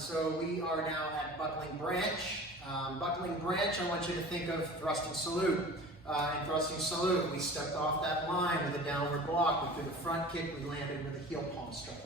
So we are now at buckling branch. Buckling branch, I want you to think of thrusting salute. In thrusting salute, we stepped off that line with a downward block. We threw the front kick, we landed with a heel palm strike.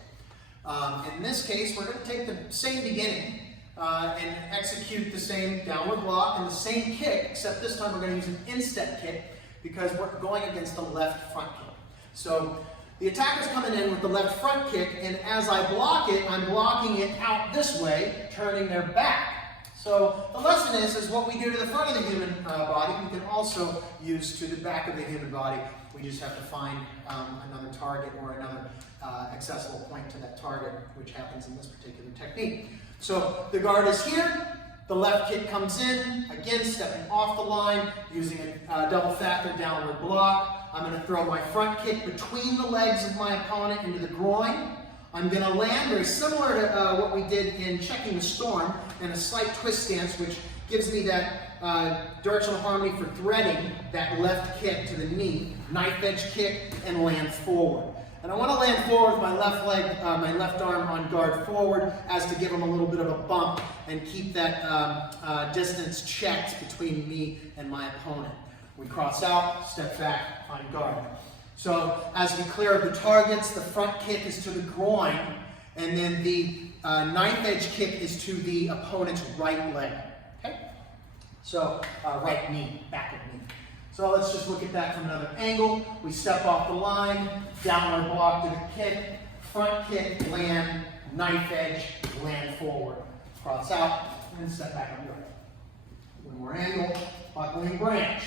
In this case, we're going to take the same beginning and execute the same downward block and the same kick, except this time we're going to use an instep kick because we're going against the left front kick. So the attacker's coming in with the left front kick, and as I block it, I'm blocking it out this way, turning their back. So the lesson is what we do to the front of the human body, we can also use to the back of the human body. We just have to find another target or another accessible point to that target, which happens in this particular technique. So the guard is here, the left kick comes in, again stepping off the line, using a double factor downward block. I'm going to throw my front kick between the legs of my opponent into the groin. I'm going to land very similar to what we did in Checking the Storm, in a slight twist stance, which gives me that directional harmony for threading that left kick to the knee, knife edge kick, and land forward. And I want to land forward with my left leg, my left arm on guard forward, as to give him a little bit of a bump and keep that distance checked between me and my opponent. We cross out, step back, on guard. So as we clear the targets, the front kick is to the groin, and then the knife edge kick is to the opponent's right leg. Okay? So right knee, back of knee. So let's just look at that from another angle. We step off the line, downward block to the kick, front kick, land, knife edge, land forward. Cross out, and step back on guard. One more angle, buckling branch.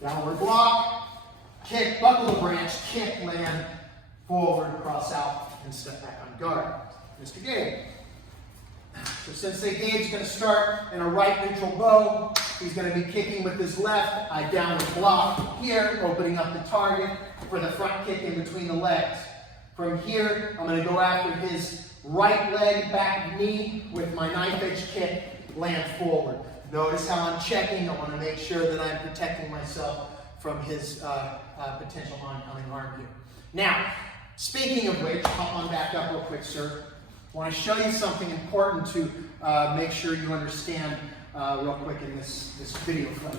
Downward block, kick, buckle the branch, kick, land, forward, cross out, and step back on guard. Mr. Gabe. So Sensei Gabe's going to start in a right neutral bow. He's going to be kicking with his left. I downward block here, opening up the target for the front kick in between the legs. From here, I'm going to go after his right leg, back knee with my knife edge kick, land forward. Notice how I'm checking. I want to make sure that I'm protecting myself from his potential oncoming arm here. Now, speaking of which, hop on back up real quick, sir. I want to show you something important to make sure you understand real quick in this video clip.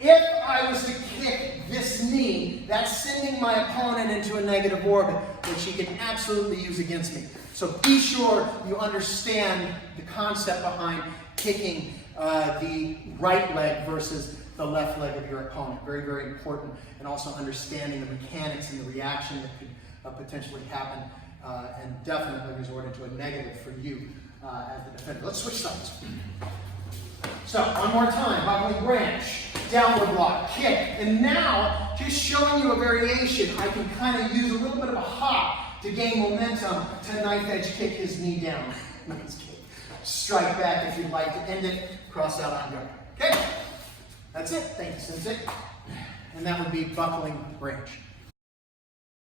If I was to kick this knee, that's sending my opponent into a negative orbit, which he can absolutely use against me. So be sure you understand the concept behind kicking the right leg versus the left leg of your opponent. Very, very important. And also understanding the mechanics and the reaction that could potentially happen and definitely resort into a negative for you as the defender. Let's switch sides. So, one more time. Buckling branch, downward block, kick. And now, just showing you a variation, I can kind of use a little bit of a hop to gain momentum to knife edge kick his knee down. Nice kick. Strike back if you'd like to end it. Cross out on guard. Okay? That's it. Thank you, Sensei. And that would be buckling branch.